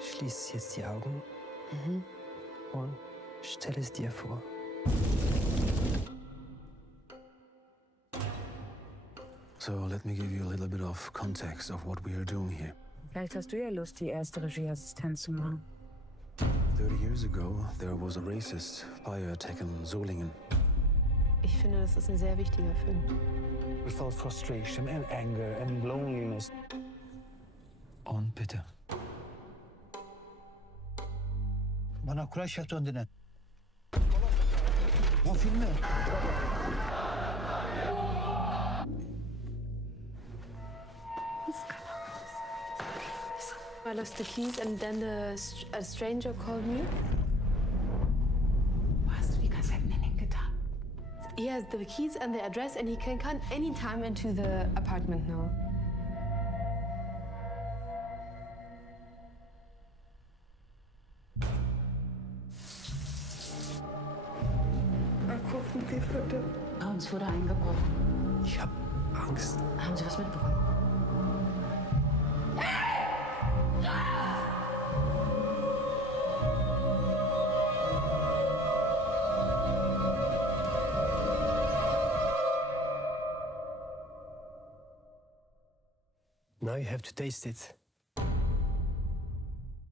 Schließ jetzt die Augen und stell es dir vor. So let me give you a little bit of context of what we are doing here. Vielleicht hast du ja Lust, die erste Regieassistenz zu machen. 30 years ago, there was a racist fire attack in Solingen. Ich finde, das ist ein sehr wichtiger Film. We felt frustration and anger and loneliness. Und bitte. Bana Kur'an şart döndüne. O filmi. I lost the keys and then a stranger called me. Wo hast du die Kassetten denn hingetan? He has the keys and the address and he can come anytime into the apartment now. Gucken Sie bitte. Bei uns wurde eingebrochen. Ich hab Angst. Haben Sie was mitbekommen? Now you have to taste it.